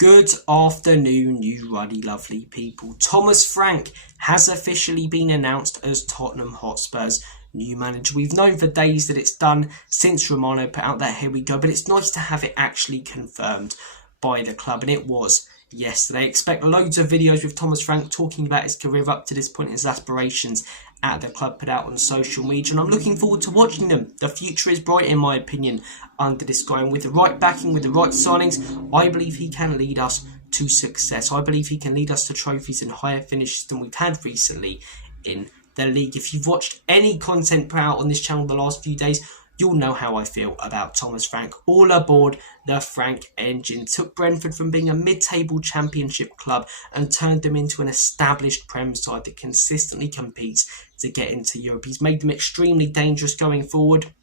Good afternoon, you ruddy lovely people. Thomas Frank has officially been announced as Tottenham Hotspur's new manager. We've known for days that it's done since Romero put out that "here we go," but it's nice to have it actually confirmed by the club, and it was yesterday. Expect loads of videos with Thomas Frank talking about his career up to this point, his aspirations at the club put out on social media, and I'm looking forward to watching them. The future is bright in my opinion under this guy, and with the right backing, with the right signings, I believe he can lead us to success. I believe he can lead us to trophies and higher finishes than we've had recently in the league. If you've watched any content put out on this channel the last few days, you'll know how I feel about Thomas Frank. All aboard the Frank engine. Took Brentford from being a mid-table championship club and turned them into an established Prem side that consistently competes to get into Europe. He's made them extremely dangerous going forward,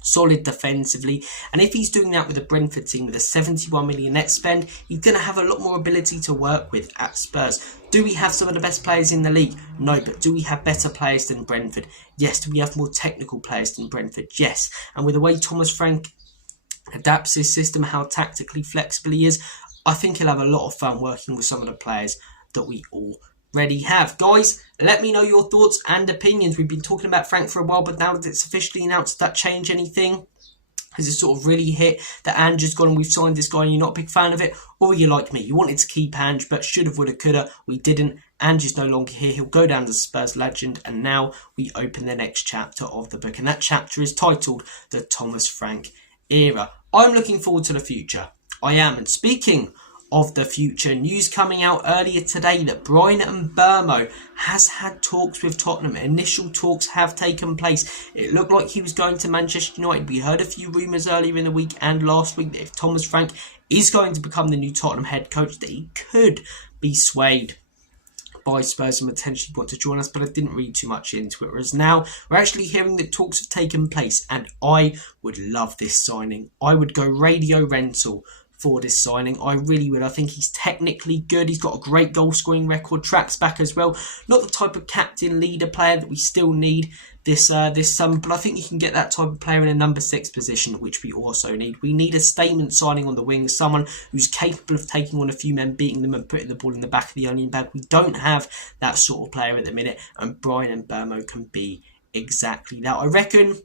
solid defensively, and if he's doing that with a Brentford team with a 71 million net spend, he's going to have a lot more ability to work with at Spurs. Do we have some of the best players in the league? No, but do we have better players than Brentford? Yes. Do we have more technical players than Brentford? Yes. And with the way Thomas Frank adapts his system, how tactically flexible he is, I think he'll have a lot of fun working with some of the players that we already have. Guys, let me know your thoughts and opinions. We've been talking about Frank for a while, but now that it's officially announced, does that change anything? Has it sort of really hit that Ange has gone and we've signed this guy and you're not a big fan of it? Or are you like me? You wanted to keep Ange, but should have, would have, could have. We didn't. Ange is no longer here. He'll go down as Spurs legend. And now we open the next chapter of the book. And that chapter is titled The Thomas Frank Era. I'm looking forward to the future. I am. And speaking of the future, news coming out earlier today that Bryan Mbeumo has had talks with Tottenham. Initial talks have taken place. It looked like he was going to Manchester United. We heard a few rumours earlier in the week and last week that if Thomas Frank is going to become the new Tottenham head coach, that he could be swayed by Spurs and potentially want to join us, but I didn't read too much into it. Whereas now we're actually hearing that talks have taken place, and I would love this signing. I would go radio rental for this signing. I really would. I think he's technically good. He's got a great goal scoring record, tracks back as well. Not the type of captain leader player that we still need this summer, but I think you can get that type of player in a number 6 position, which we also need. We need a statement signing on the wing, someone who's capable of taking on a few men, beating them and putting the ball in the back of the onion bag. We don't have that sort of player at the minute, and Bryan Mbeumo can be exactly that. I reckon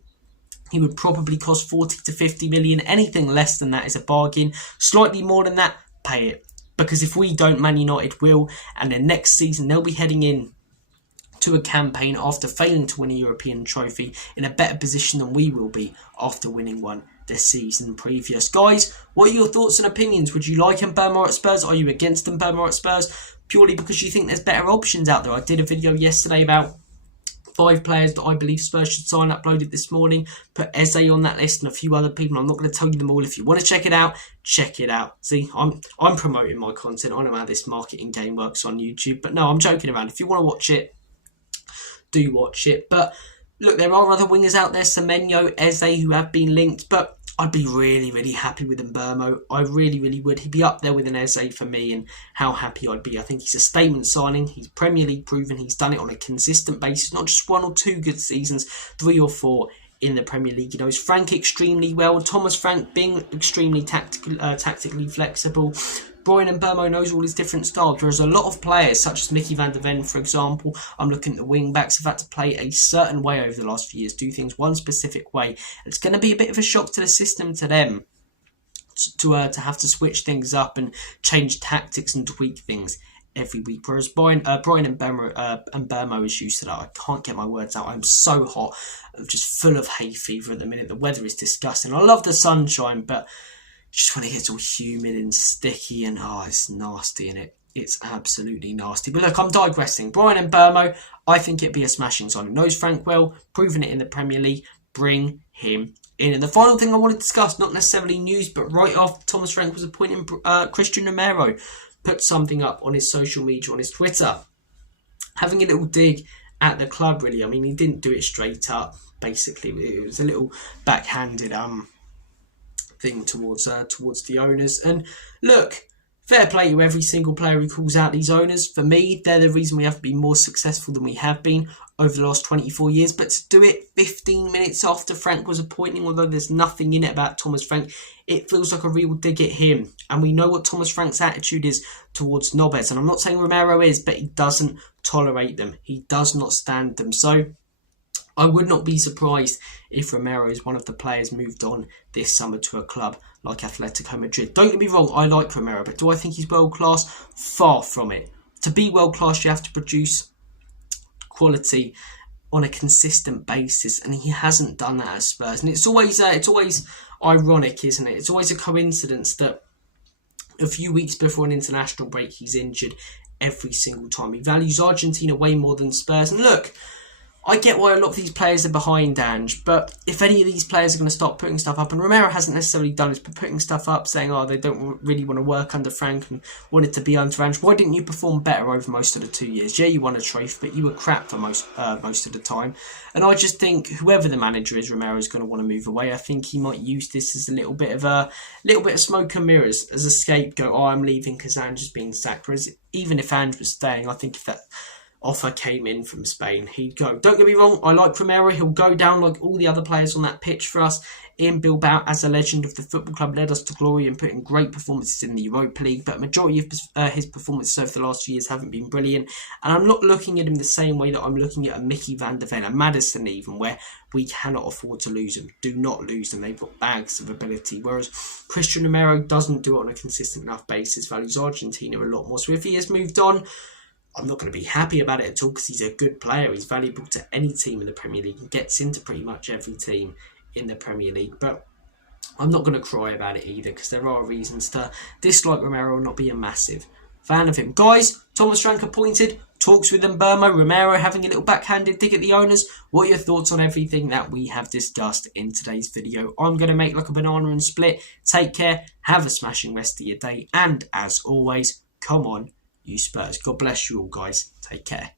he would probably cost 40 to 50 million. Anything less than that is a bargain. Slightly more than that, pay it. Because if we don't, Man United will. And then next season, they'll be heading in to a campaign after failing to win a European trophy in a better position than we will be after winning one the season previous. Guys, what are your thoughts and opinions? Would you like Mbeumo at Spurs? Are you against Mbeumo at Spurs? Purely because you think there's better options out there. I did a video yesterday about 5 players that I believe Spurs should sign, uploaded this morning. Put Eze on that list and a few other people. I'm not going to tell you them all. If you want to check it out, check it out. See, I'm promoting my content. I know how this marketing game works on YouTube. But no, I'm joking around. If you want to watch it, do watch it. But look, there are other wingers out there, Semenyo, Eze, who have been linked. But I'd be really, really happy with Mbeumo. I really, really would. He'd be up there with an Eze for me, and how happy I'd be. I think he's a statement signing. He's Premier League proven. He's done it on a consistent basis, not just 1 or 2 good seasons, 3 or 4 in the Premier League. He knows Frank extremely well. Thomas Frank being extremely tactically flexible. Bryan Mbeumo knows all his different styles, whereas a lot of players, such as Mickey van der Ven, for example, I'm looking at the wing-backs, have had to play a certain way over the last few years, do things one specific way. It's going to be a bit of a shock to the system to them to have to switch things up and change tactics and tweak things every week. Whereas Bryan Mbeumo is used to that. I can't get my words out. I'm so hot. I'm just full of hay fever at the minute. The weather is disgusting. I love the sunshine, but just when it gets all humid and sticky and it's nasty in it. It's absolutely nasty. But look, I'm digressing. Bryan Mbeumo, I think it'd be a smashing signing. Knows Frank well, proven it in the Premier League. Bring him in. And the final thing I want to discuss, not necessarily news, but right after Thomas Frank was appointing Christian Romero, put something up on his social media, on his Twitter, having a little dig at the club, really. I mean, he didn't do it straight up, basically. It was a little backhanded thing towards the owners. And look, fair play to every single player who calls out these owners. For me, they're the reason we haven't been more successful than we have been over the last 24 years. But to do it 15 minutes after Frank was appointing, although there's nothing in it about Thomas Frank, it feels like a real dig at him. And we know what Thomas Frank's attitude is towards knobheads. And I'm not saying Romero is, but he doesn't tolerate them. He does not stand them. So I would not be surprised if Romero is one of the players moved on this summer to a club like Atletico Madrid. Don't get me wrong, I like Romero, but do I think he's world class? Far from it. To be world class, you have to produce quality on a consistent basis, and he hasn't done that at Spurs. And it's always ironic, isn't it? It's always a coincidence that a few weeks before an international break, he's injured every single time. He values Argentina way more than Spurs. And look, I get why a lot of these players are behind Ange, but if any of these players are going to start putting stuff up, and Romero hasn't necessarily done this, but putting stuff up saying, they don't really want to work under Frank and want it to be under Ange, why didn't you perform better over most of the 2 years? Yeah, you won a trophy, but you were crap for most of the time. And I just think whoever the manager is, Romero is going to want to move away. I think he might use this as a little bit of smoke and mirrors, as a scapegoat. I'm leaving because Ange is being sacked. Whereas even if Ange was staying, I think if that offer came in from Spain, he'd go. Don't get me wrong, I like Romero. He'll go down like all the other players on that pitch for us in Bilbao as a legend of the football club, led us to glory and put in great performances in the Europa League, but majority of his performances over the last few years haven't been brilliant. And I'm not looking at him the same way that I'm looking at a Mickey van der Ven, a Maddison even, where we cannot afford to lose them. Do not lose them. They've got bags of ability. Whereas Christian Romero doesn't do it on a consistent enough basis, values Argentina a lot more. So if he has moved on, I'm not going to be happy about it at all, because he's a good player. He's valuable to any team in the Premier League and gets into pretty much every team in the Premier League. But I'm not going to cry about it either, because there are reasons to dislike Romero and not be a massive fan of him. Guys, Thomas Frank appointed, talks with Mbeumo, Romero having a little backhanded dig at the owners. What are your thoughts on everything that we have discussed in today's video? I'm going to make like a banana and split. Take care, have a smashing rest of your day, and as always, come on, you Spurs. God bless you all, guys. Take care.